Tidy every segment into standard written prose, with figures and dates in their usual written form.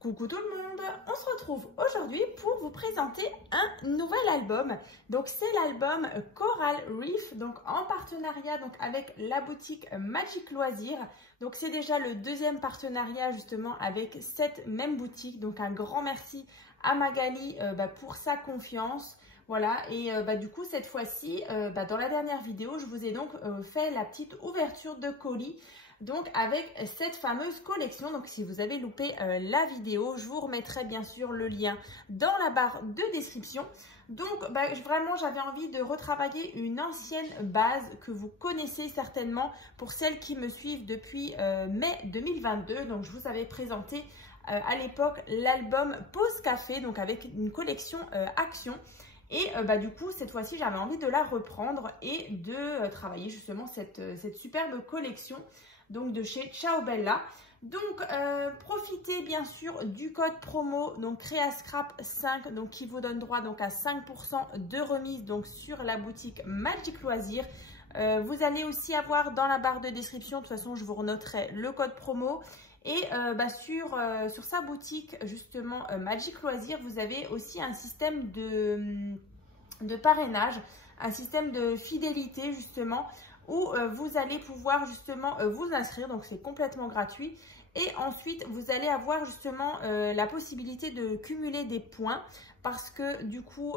Coucou tout le monde, on se retrouve aujourd'hui pour vous présenter un nouvel album. Donc c'est l'album Coral Reef, donc en partenariat avec la boutique Magic Loisirs. Donc c'est déjà le deuxième partenariat justement avec cette même boutique. Donc un grand merci à Magali pour sa confiance. Voilà, et du coup cette fois-ci, dans la dernière vidéo, je vous ai donc fait la petite ouverture de colis. Donc avec cette fameuse collection, donc si vous avez loupé la vidéo, je vous remettrai bien sûr le lien dans la barre de description. Donc vraiment j'avais envie de retravailler une ancienne base que vous connaissez certainement pour celles qui me suivent depuis mai 2022. Donc je vous avais présenté à l'époque l'album Pause Café, donc avec une collection Action. Et du coup, cette fois-ci, j'avais envie de la reprendre et de travailler justement cette superbe collection donc de chez Ciao Bella. Donc, profitez bien sûr du code promo, donc CréaScrap5, donc qui vous donne droit donc à 5% de remise donc sur la boutique Magic Loisirs. Vous allez aussi avoir dans la barre de description, de toute façon, je vous renoterai le code promo. Et sur sa boutique justement Magic Loisirs, vous avez aussi un système de parrainage, un système de fidélité justement où vous allez pouvoir justement vous inscrire, donc c'est complètement gratuit. Et ensuite, vous allez avoir justement la possibilité de cumuler des points parce que du coup,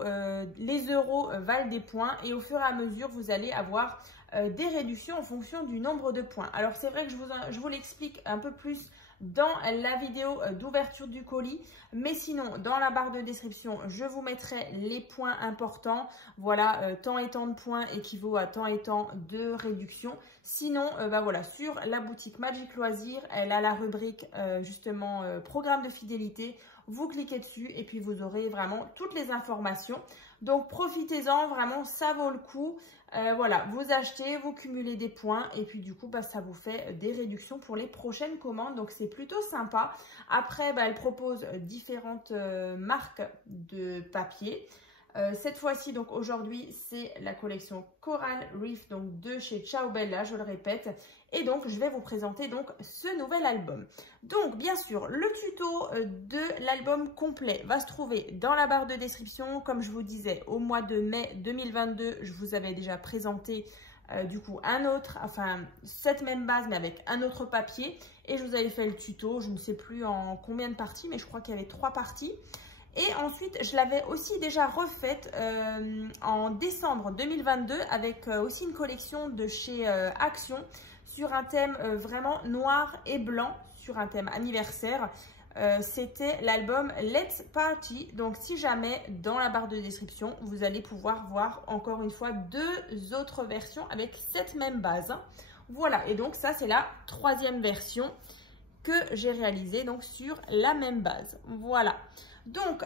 les euros valent des points et au fur et à mesure, vous allez avoir des réductions en fonction du nombre de points. Alors, c'est vrai que je vous l'explique un peu plus dans la vidéo d'ouverture du colis, mais sinon dans la barre de description je vous mettrai les points importants. Voilà, tant et tant de points équivaut à tant et tant de réduction. Sinon voilà, sur la boutique Magic Loisirs, elle a la rubrique justement programme de fidélité. Vous cliquez dessus et puis vous aurez vraiment toutes les informations. Donc profitez-en, vraiment ça vaut le coup. Voilà, vous achetez, vous cumulez des points et puis du coup ça vous fait des réductions pour les prochaines commandes. Donc c'est plutôt sympa. Après, elle propose différentes marques de papier. Cette fois-ci, donc aujourd'hui, c'est la collection Coral Reef, donc de chez Ciao Bella, je le répète. Et donc, je vais vous présenter donc ce nouvel album. Donc, bien sûr, le tuto de l'album complet va se trouver dans la barre de description. Comme je vous disais, au mois de mai 2022, je vous avais déjà présenté du coup cette même base, mais avec un autre papier. Et je vous avais fait le tuto, je ne sais plus en combien de parties, mais je crois qu'il y avait 3 parties. Et ensuite, je l'avais aussi déjà refaite en décembre 2022 avec aussi une collection de chez Action sur un thème vraiment noir et blanc, sur un thème anniversaire. C'était l'album Let's Party. Donc, si jamais, dans la barre de description, vous allez pouvoir voir encore une fois 2 autres versions avec cette même base. Voilà, et donc ça, c'est la 3e version que j'ai réalisée donc sur la même base. Voilà. Donc,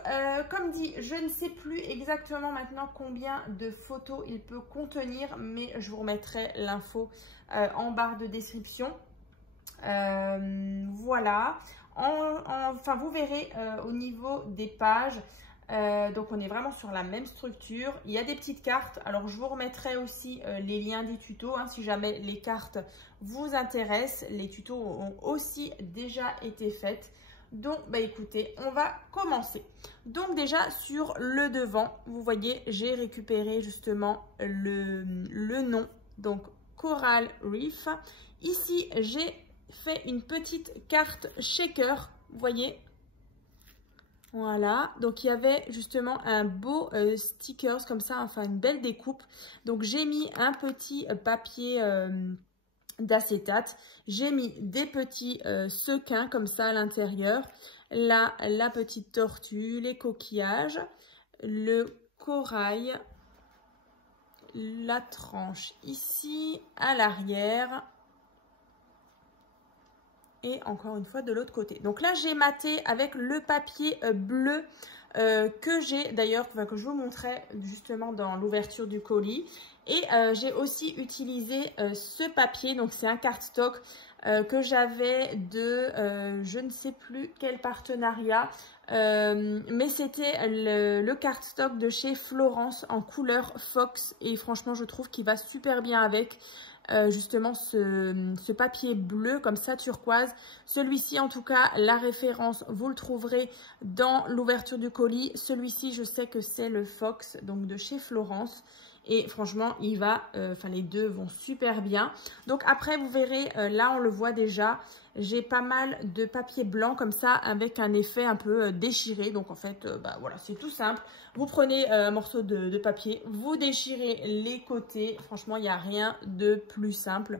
comme dit, je ne sais plus exactement maintenant combien de photos il peut contenir, mais je vous remettrai l'info en barre de description. Voilà. Enfin, vous verrez au niveau des pages, donc on est vraiment sur la même structure. Il y a des petites cartes. Alors, je vous remettrai aussi les liens des tutos, si jamais les cartes vous intéressent. Les tutos ont aussi déjà été faits. Donc, écoutez, on va commencer. Donc, déjà, sur le devant, vous voyez, j'ai récupéré justement le nom, donc Coral Reef. Ici, j'ai fait une petite carte shaker, vous voyez. Voilà, donc il y avait justement un beau stickers comme ça, enfin une belle découpe. Donc, j'ai mis un petit papier d'acétate. J'ai mis des petits sequins comme ça à l'intérieur. Là, la petite tortue, les coquillages, le corail, la tranche ici, à l'arrière. Et encore une fois de l'autre côté. Donc là, j'ai maté avec le papier bleu que j'ai d'ailleurs, que je vous montrais justement dans l'ouverture du colis. Et j'ai aussi utilisé ce papier, donc c'est un cardstock que j'avais de je ne sais plus quel partenariat, mais c'était le cardstock de chez Florence en couleur Fox et franchement je trouve qu'il va super bien avec. justement ce papier bleu comme ça turquoise. Celui-ci en tout cas, la référence, vous le trouverez dans l'ouverture du colis. Celui-ci, je sais que c'est le Fox, donc de chez Florence. Et franchement, il va, les deux vont super bien. Donc après, vous verrez, là on le voit déjà, j'ai pas mal de papier blanc comme ça avec un effet un peu déchiré. Donc en fait, voilà, c'est tout simple. Vous prenez un morceau de papier, vous déchirez les côtés. Franchement, il n'y a rien de plus simple.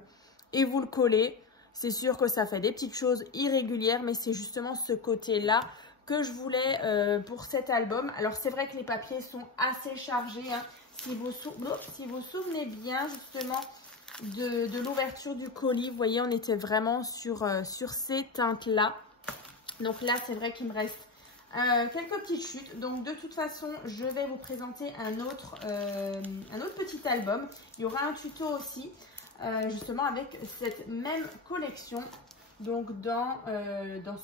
Et vous le collez. C'est sûr que ça fait des petites choses irrégulières, mais c'est justement ce côté-là que je voulais pour cet album. Alors c'est vrai que les papiers sont assez chargés, hein. Si vous souvenez bien justement de l'ouverture du colis, vous voyez, on était vraiment sur ces teintes-là. Donc là, c'est vrai qu'il me reste quelques petites chutes. Donc de toute façon, je vais vous présenter un autre petit album. Il y aura un tuto aussi, justement avec cette même collection. Donc dans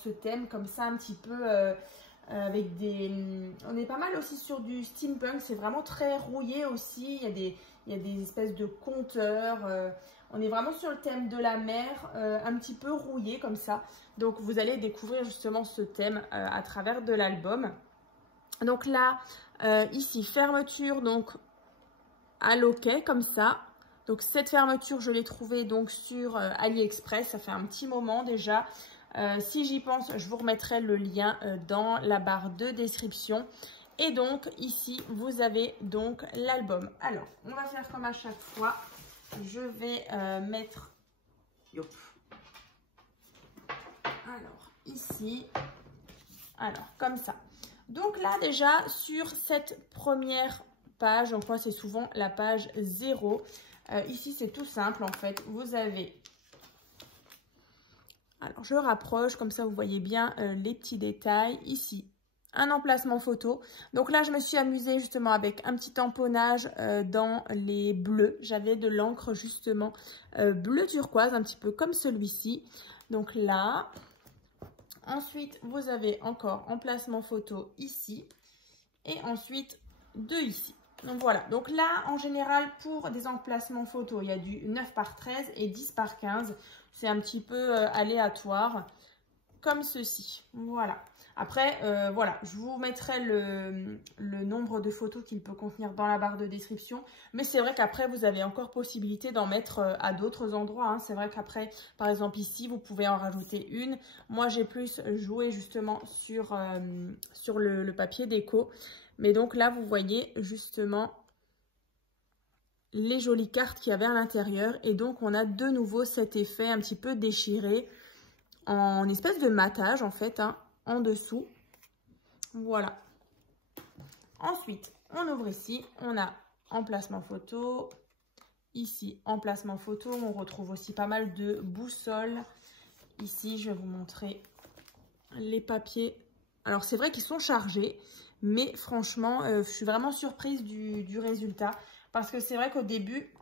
ce thème comme ça, un petit peu... avec on est pas mal aussi sur du steampunk, c'est vraiment très rouillé aussi, il y a des espèces de compteurs, on est vraiment sur le thème de la mer, un petit peu rouillé comme ça. Donc vous allez découvrir justement ce thème à travers de l'album. Donc là, ici, fermeture donc à loquet comme ça. Donc cette fermeture, je l'ai trouvée donc sur AliExpress, ça fait un petit moment déjà. Si j'y pense, je vous remettrai le lien dans la barre de description. Et donc ici, vous avez donc l'album. Alors, on va faire comme à chaque fois. Je vais mettre... Yop. Alors, ici. Alors, comme ça. Donc là, déjà, sur cette première page, donc moi, c'est souvent la page 0. Ici, c'est tout simple, en fait. Vous avez... Alors, je rapproche, comme ça, vous voyez bien les petits détails. Ici, un emplacement photo. Donc là, je me suis amusée justement avec un petit tamponnage dans les bleus. J'avais de l'encre justement bleu turquoise, un petit peu comme celui-ci. Donc là, ensuite, vous avez encore emplacement photo ici. Et ensuite, deux ici. Donc voilà, donc là, en général, pour des emplacements photos, il y a du 9 par 13 et 10 par 15. C'est un petit peu aléatoire, comme ceci. Voilà. Après, voilà, je vous mettrai le nombre de photos qu'il peut contenir dans la barre de description. Mais c'est vrai qu'après, vous avez encore possibilité d'en mettre à d'autres endroits, hein. C'est vrai qu'après, par exemple ici, vous pouvez en rajouter une. Moi, j'ai plus joué justement sur le papier déco. Mais donc là, vous voyez justement les jolies cartes qu'il y avait à l'intérieur. Et donc, on a de nouveau cet effet un petit peu déchiré en espèce de matage, en fait, hein, en dessous. Voilà. Ensuite, on ouvre ici. On a emplacement photo. Ici, emplacement photo. On retrouve aussi pas mal de boussoles. Ici, je vais vous montrer les papiers. Alors, c'est vrai qu'ils sont chargés. Mais franchement, je suis vraiment surprise du résultat. Parce que c'est vrai qu'au début,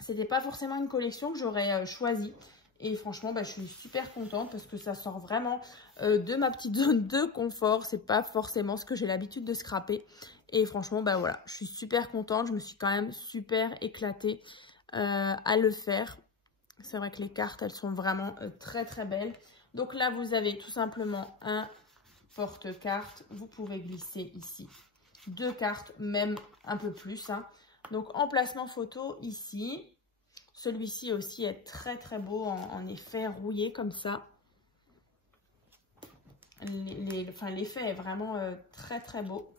c'était pas forcément une collection que j'aurais choisie. Et franchement, je suis super contente parce que ça sort vraiment de ma petite zone de confort. C'est pas forcément ce que j'ai l'habitude de scraper. Et franchement, voilà, je suis super contente. Je me suis quand même super éclatée à le faire. C'est vrai que les cartes, elles sont vraiment très très belles. Donc là, vous avez tout simplement un porte-carte. Vous pouvez glisser ici 2 cartes, même un peu plus, hein. Donc, emplacement photo ici. Celui-ci aussi est très très beau en effet rouillé comme ça. L'effet est vraiment très très beau.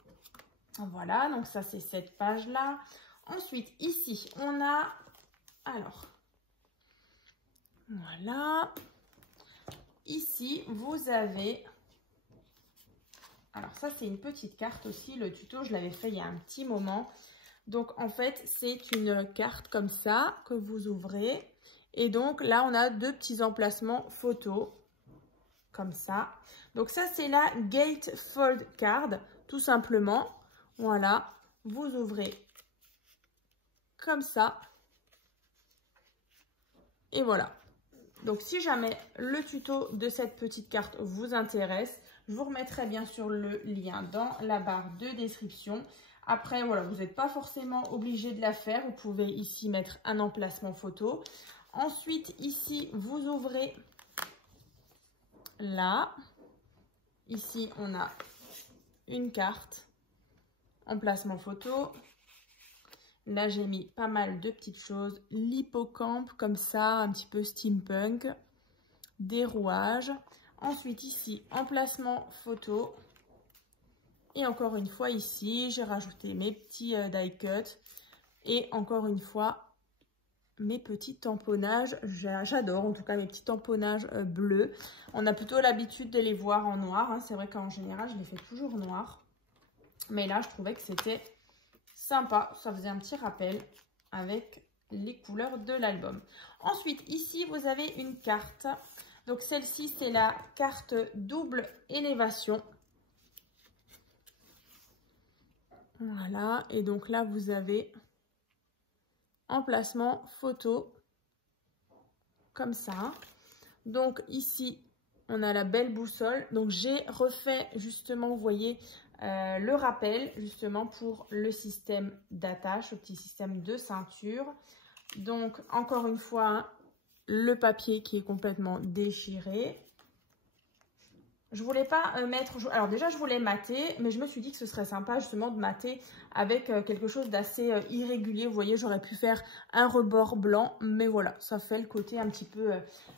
Voilà, donc ça c'est cette page-là. Ensuite, ici, on a... Alors, voilà. Ici, vous avez... Alors ça, c'est une petite carte aussi. Le tuto, je l'avais fait il y a un petit moment. Donc, en fait, c'est une carte comme ça que vous ouvrez. Et donc, là, on a 2 petits emplacements photos. Comme ça. Donc, ça, c'est la Gatefold Card. Tout simplement. Voilà. Vous ouvrez comme ça. Et voilà. Donc, si jamais le tuto de cette petite carte vous intéresse, je vous remettrai bien sûr le lien dans la barre de description. Après, voilà, vous n'êtes pas forcément obligé de la faire. Vous pouvez ici mettre un emplacement photo. Ensuite, ici, vous ouvrez là. Ici, on a une carte, emplacement photo. Là, j'ai mis pas mal de petites choses. L'hippocampe, comme ça, un petit peu steampunk. Des rouages. Ensuite, ici, emplacement photo. Et encore une fois, ici, j'ai rajouté mes petits die cuts. Et encore une fois, mes petits tamponnages. J'adore, en tout cas, mes petits tamponnages bleus. On a plutôt l'habitude de les voir en noir. Hein. C'est vrai qu'en général, je les fais toujours noir. Mais là, je trouvais que c'était sympa. Ça faisait un petit rappel avec les couleurs de l'album. Ensuite, ici, vous avez une carte. Donc, celle-ci, c'est la carte double élévation. Voilà. Et donc là, vous avez emplacement photo. Comme ça. Donc, ici, on a la belle boussole. Donc, j'ai refait justement, vous voyez, le rappel justement pour le système d'attache, le petit système de ceinture. Donc, encore une fois, hein, le papier qui est complètement déchiré. Je voulais pas mettre... Alors déjà, je voulais mater, mais je me suis dit que ce serait sympa justement de mater avec quelque chose d'assez irrégulier. Vous voyez, j'aurais pu faire un rebord blanc, mais voilà, ça fait le côté un petit peu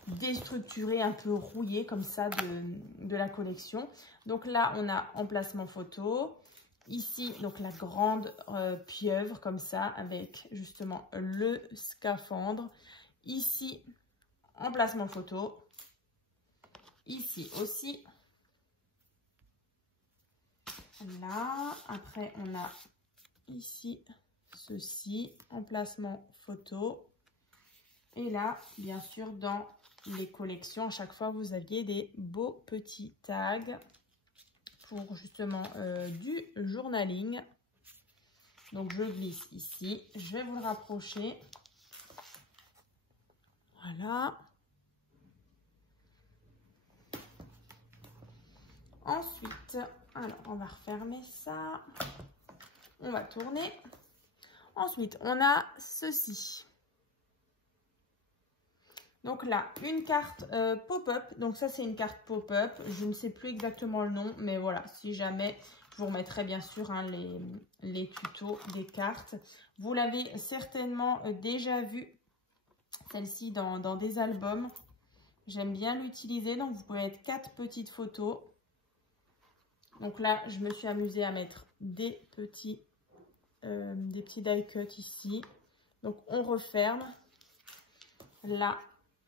déstructuré, un peu rouillé comme ça de la collection. Donc là, on a emplacement photo. Ici, donc la grande pieuvre comme ça avec justement le scaphandre. Ici, emplacement photo. Ici aussi. Là, après on a ici ceci, emplacement photo. Et là, bien sûr, dans les collections, à chaque fois, vous aviez des beaux petits tags pour justement du journaling. Donc, je glisse ici. Je vais vous le rapprocher. Voilà. Ensuite, alors, on va refermer ça. On va tourner. Ensuite, on a ceci. Donc là, une carte pop-up. Donc ça, c'est une carte pop-up. Je ne sais plus exactement le nom, mais voilà, si jamais, je vous remettrai bien sûr hein, les tutos des cartes. Vous l'avez certainement déjà vu, celle-ci, dans des albums. J'aime bien l'utiliser. Donc, vous pouvez mettre 4 petites photos. Donc là, je me suis amusée à mettre des petits die cuts ici. Donc, on referme. Là,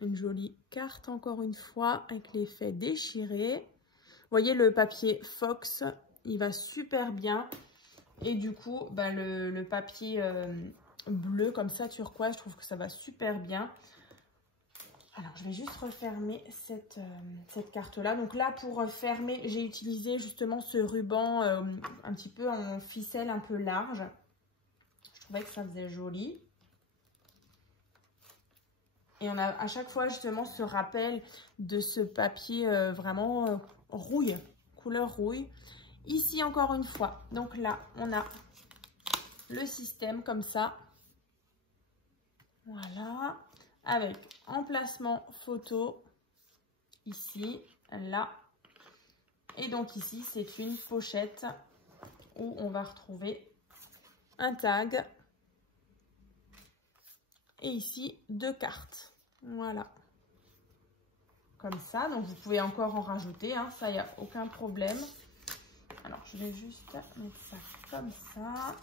une jolie carte encore une fois avec l'effet déchiré. Vous voyez le papier Fox, il va super bien. Et du coup, bah, le papier bleu comme ça, turquoise, je trouve que ça va super bien. Alors, je vais juste refermer cette carte-là. Donc là, pour fermer, j'ai utilisé justement ce ruban un petit peu en ficelle un peu large. Je trouvais que ça faisait joli. Et on a à chaque fois justement ce rappel de ce papier vraiment rouille, couleur rouille. Ici, encore une fois, donc là, on a le système comme ça. Voilà. Avec emplacement photo, ici, là. Et donc ici, c'est une pochette où on va retrouver un tag. Et ici, 2 cartes. Voilà. Comme ça. Donc, vous pouvez encore en rajouter. Hein, ça, il n'y a aucun problème. Alors, je vais juste mettre ça comme ça.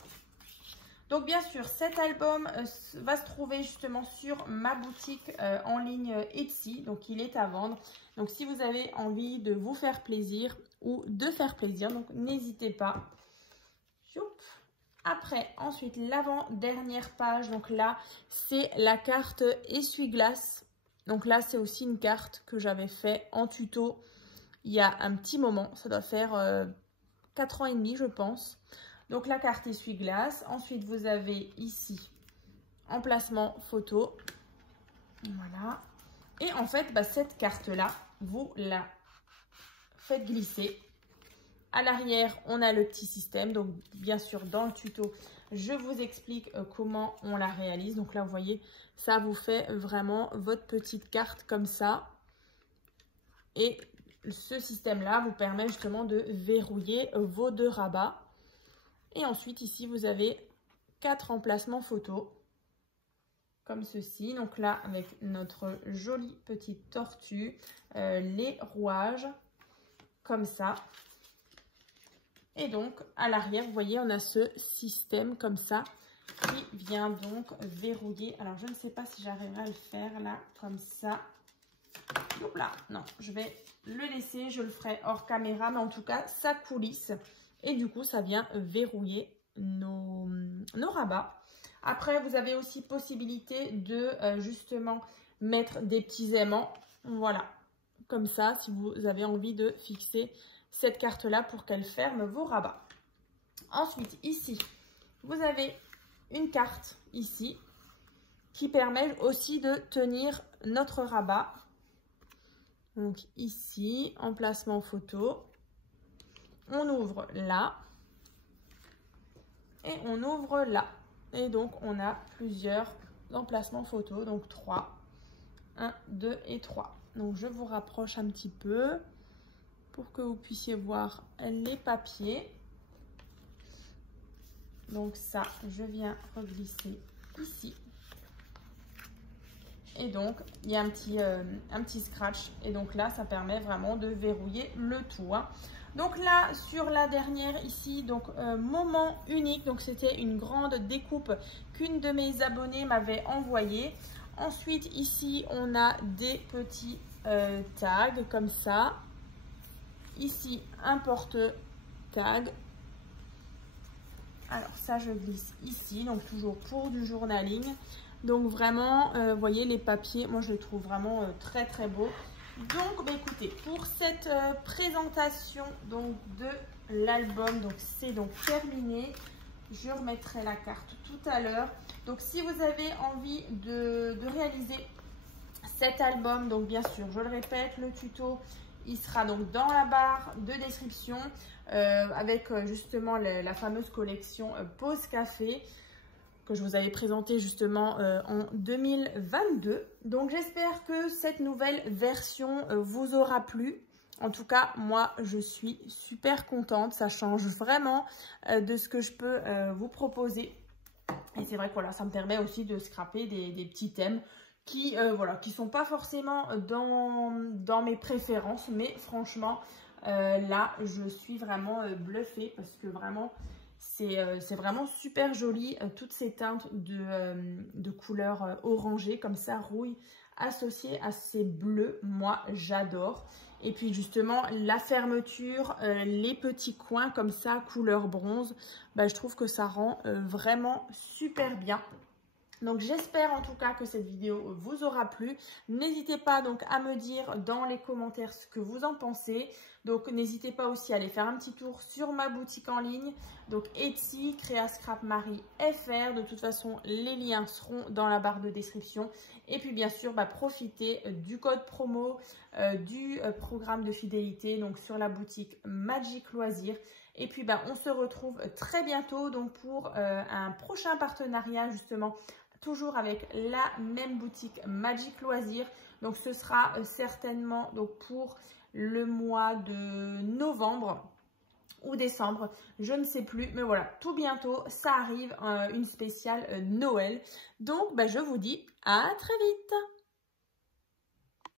Donc, bien sûr, cet album va se trouver justement sur ma boutique en ligne Etsy. Donc, il est à vendre. Donc, si vous avez envie de vous faire plaisir ou de faire plaisir, donc n'hésitez pas. Après, ensuite, l'avant-dernière page. Donc là, c'est la carte essuie-glace. Donc là, c'est aussi une carte que j'avais fait en tuto il y a un petit moment. Ça doit faire 4 ans et demi, je pense. Donc la carte essuie-glace. Ensuite, vous avez ici emplacement photo. Voilà. Et en fait, bah, cette carte-là, vous la faites glisser. à l'arrière, on a le petit système. Donc, bien sûr, dans le tuto, je vous explique comment on la réalise. Donc là, vous voyez, ça vous fait vraiment votre petite carte comme ça. Et ce système-là vous permet justement de verrouiller vos 2 rabats. Et ensuite, ici, vous avez 4 emplacements photos, comme ceci. Donc là, avec notre jolie petite tortue, les rouages, comme ça. Et donc, à l'arrière, vous voyez, on a ce système comme ça qui vient donc verrouiller. Alors, je ne sais pas si j'arriverai à le faire là, comme ça. Hop là, non, je vais le laisser, je le ferai hors caméra, mais en tout cas, ça coulisse. Et du coup, ça vient verrouiller nos rabats. Après, vous avez aussi possibilité de justement mettre des petits aimants. Voilà, comme ça, si vous avez envie de fixer cette carte-là pour qu'elle ferme vos rabats. Ensuite, ici, vous avez une carte ici qui permet aussi de tenir notre rabat. Donc ici, emplacement photo, on ouvre là et on ouvre là. Et donc on a plusieurs emplacements photo, donc 3, 1, 2 et 3. Donc je vous rapproche un petit peu pour que vous puissiez voir les papiers. Donc ça, je viens reglisser ici. Et donc, il y a un petit scratch. Et donc là, ça permet vraiment de verrouiller le tout. Hein. Donc là, sur la dernière ici, donc moment unique. Donc c'était une grande découpe qu'une de mes abonnées m'avait envoyée. Ensuite, ici, on a des petits tags comme ça. Ici, un porte-tag. Alors ça, je glisse ici. Donc toujours pour du journaling. Donc vraiment, vous voyez les papiers, moi je les trouve vraiment très très beaux. Donc bah, écoutez, pour cette présentation donc, de l'album, donc c'est donc terminé. Je remettrai la carte tout à l'heure. Donc si vous avez envie de réaliser cet album, donc bien sûr, je le répète, le tuto, il sera donc dans la barre de description avec justement la fameuse collection Pause Café que je vous avais présenté justement en 2022. Donc j'espère que cette nouvelle version vous aura plu. En tout cas, moi, je suis super contente. Ça change vraiment de ce que je peux vous proposer. Et c'est vrai que voilà, ça me permet aussi de scraper des petits thèmes qui voilà, qui sont pas forcément dans mes préférences. Mais franchement, là, je suis vraiment bluffée parce que vraiment... C'est vraiment super joli, toutes ces teintes de couleurs orangées, comme ça, rouille, associées à ces bleus. Moi, j'adore. Et puis justement, la fermeture, les petits coins comme ça, couleur bronze, bah, je trouve que ça rend vraiment super bien. Donc j'espère en tout cas que cette vidéo vous aura plu. N'hésitez pas donc à me dire dans les commentaires ce que vous en pensez. Donc n'hésitez pas aussi à aller faire un petit tour sur ma boutique en ligne. Donc Etsy, Créa Scrap Marie FR. De toute façon, les liens seront dans la barre de description. Et puis bien sûr, bah, profitez du code promo, du programme de fidélité donc sur la boutique Magic Loisirs. Et puis bah, on se retrouve très bientôt donc pour un prochain partenariat justement. Toujours avec la même boutique Magic Loisirs. Donc ce sera certainement donc pour le mois de novembre ou décembre. Je ne sais plus. Mais voilà, tout bientôt, ça arrive, une spéciale Noël. Donc bah, je vous dis à très vite.